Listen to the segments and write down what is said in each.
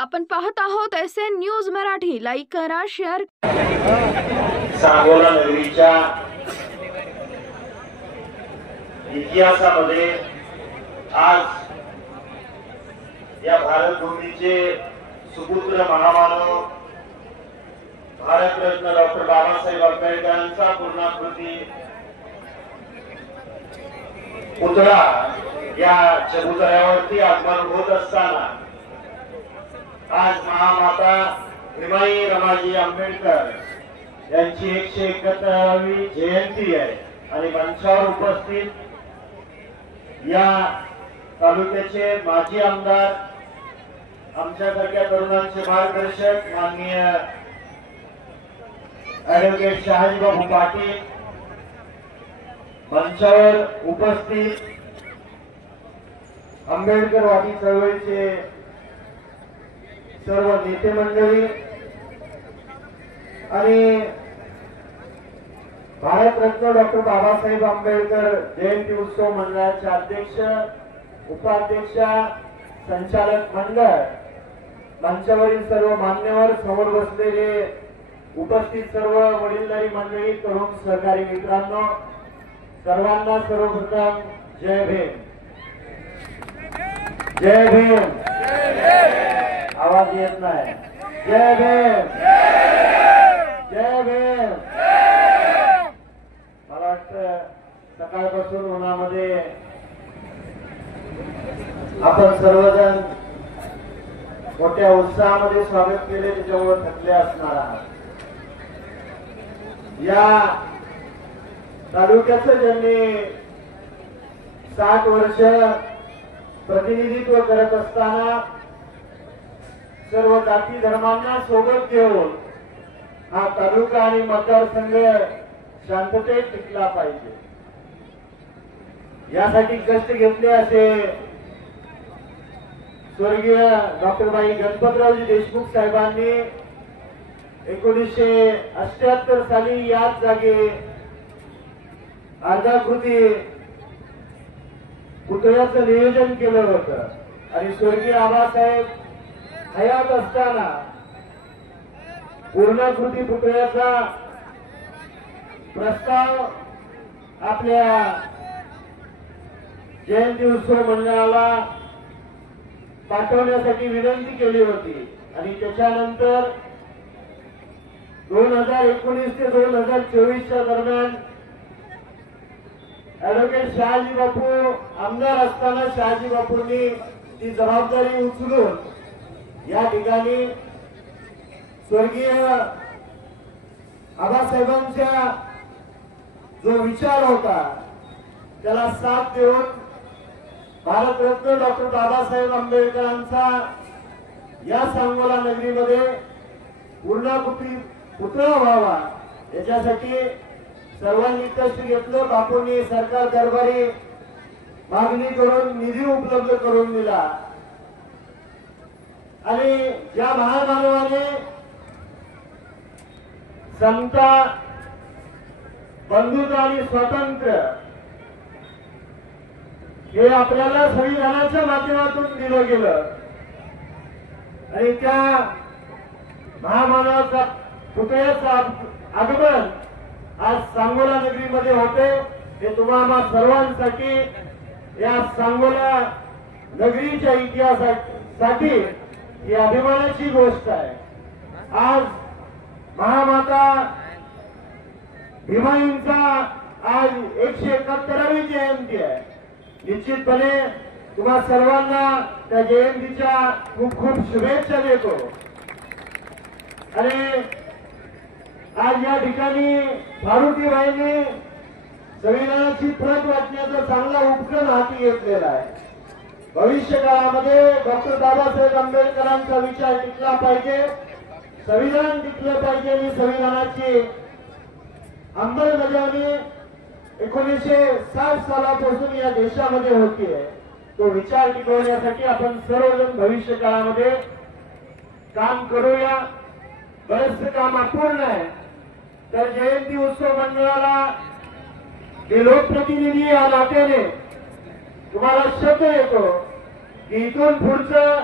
आपण पाहत आहोत SN न्यूज मराठी। लाईक करा, शेअर। सांगोला नगरीच्या इतिहासामध्ये आज या भारत भूमीचे सुपुत्र महामानव भारतरत्न डॉक्टर बाबासाहेब आंबेडकरांचा पूर्णाकृती पुतळा या चबुतऱ्यावरती आगमन होत असताना आज महामाता भीमाई रमाजी आंबेडकर यांची 171वी जयंती आहे आणि मंचावर उपस्थित या तालुक्याचे माजी आमदार आमच्यासारख्या तरुणांचे मार्गदर्शक माननीय ॲडव्होकेट शहाजीबाबू पाटील, मंचावर उपस्थित आंबेडकरवादी चळवळीचे सर्व नेते मंडळी आणि भारतरत्न डॉक्टर बाबासाहेब आंबेडकर जयंती उत्सव मंडळाचे अध्यक्ष, उपाध्यक्ष, संचालक मंडळ, मंचावरील सर्व मान्यवर, समोर बसलेले उपस्थित सर्व वडीलधारी मंडळी, तरुण सहकारी मित्रांनो, सर्वांना सर्वप्रथम जय भीम। जय भीम। आवाज येत नाही। जय भीम। जय भीम। मला वाटतं सकाळपासून उन्हामध्ये आपण सर्वजण मोठ्या उत्साहामध्ये स्वागत केले, त्याच्यामुळे थकले असणार आहात। या तालुक्याचं ज्यांनी 60 वर्ष प्रतिनिधित्व करत असताना सर्व जाती धर्मांना सोबत घेऊन हा तालुका आणि मतदारसंघ शांततेत टिकला पाहिजे यासाठी कष्ट घेतले असे स्वर्गीय डॉक्टर बाई गणपतरावजी देशमुख साहेबांनी 1978 साली याच जागी अर्धाकृती पुतळ्याचं नियोजन केलं होतं आणि स्वर्गीय आबासाहेब हयात असताना पूर्णाकृती पुतळ्याचा प्रस्ताव आपल्या जयंती उत्सव मंडळाला पाठवण्यासाठी विनंती केली होती आणि त्याच्यानंतर 2019 ते 2024 दरम्यान ॲडव्होकेट शहाजी बापू आमदार असताना शहाजी बापूंनी ती जबाबदारी उचलून या ठिकाणी स्वर्गीय आबासाहेबांचा जो विचार होता त्याला साथ देऊन भारतरत्न डॉक्टर बाबासाहेब आंबेडकरांचा या सांगोला नगरीमध्ये पूर्णाकृती पुतळा व्हावा याच्यासाठी सर्वांनी कष्ट घेतलं। बापूंनी सरकार दरबारी मागणी करून निधी उपलब्ध करून दिला आणि या महामानवाने समता, बंधुता आणि स्वातंत्र्य हे आपल्याला संविधानाच्या माध्यमातून दिलं गेलं आणि त्या महामानवाचा पुतळ्याचं आगमन आज सांगोला नगरीमध्ये होते। हे तुम्हाला सर्वांसाठी या सांगोला नगरीच्या इतिहासासाठी ही अभिमानाची गोष्ट आहे। आज महामाता भीमाईंचा आज 171वी जयंती आहे। निश्चितपणे तुम्हा सर्वांना त्या जयंतीच्या खूप खूप शुभेच्छा देतो आणि आज या ठिकाणी भारूतीबाईंनी संविधानाची प्रत वाचण्याचा चांगला उपक्रम हाती घेतलेला आहे। भविष्य काळामध्ये डॉक्टर बाबासाहेब आंबेडकरांचा विचार टिकला पाहिजे, संविधान टिकलं पाहिजे आणि संविधानाची अंमलबजावणी 1960 सालापासून या देशामध्ये होतीये। तो विचार टिकवण्यासाठी आपण सर्वजण भविष्य काळामध्ये काम करूया। बरेचसे काम अपूर्ण आहे, तर जयंती उत्सव मंडळाला लोकप्रतिनिधी या नात्याने तुम्हाला शब्द देतो की इथून पुढचं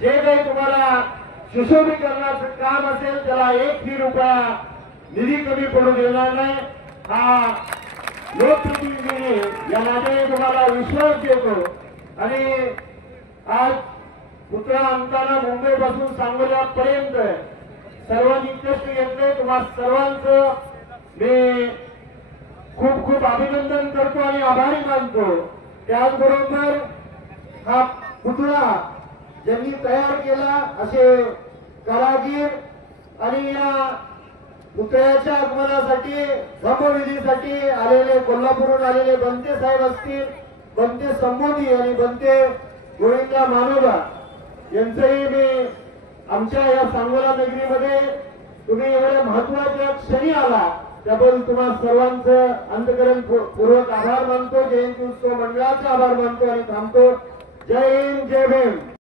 जे काही तुम्हाला सुशोभीकरणाचं काम असेल त्याला एकही रुपया निधी कमी पडू देणार नाही. हा लोकप्रतिनिधी या नात्याने तुम्हाला विश्वास देतो. आणि आज पुतळा आणताना मुंबईपासून सांगोल्यापर्यंत सर्वांनी कष्ट घेतले. तुम्हा सर्वांचं मी खूप खूप अभिनंदन करतो आणि आभारी मानतो. त्याचबरोबर हा पुतळा ज्यांनी तयार केला असे कारागीर आणि या पुतळ्याच्या आगमनासाठी धम्मविधीसाठी आलेले कोल्हापूरहून आलेले बनते साहेब असतील, बनते संबोधी आणि बनते गोविंदा मानोबा यांचंही मी आमच्या या सांगोला नगरीमध्ये तुम्ही एवढ्या महत्वाच्या क्षणी आला त्याबद्दल तुम्हा सर्वांचं अंतःकरण पूर्वक आभार मानतो. जयंती उत्सव मंडळाचा आभार मानतो आणि थांबतो. जय हिंद, जय भीम.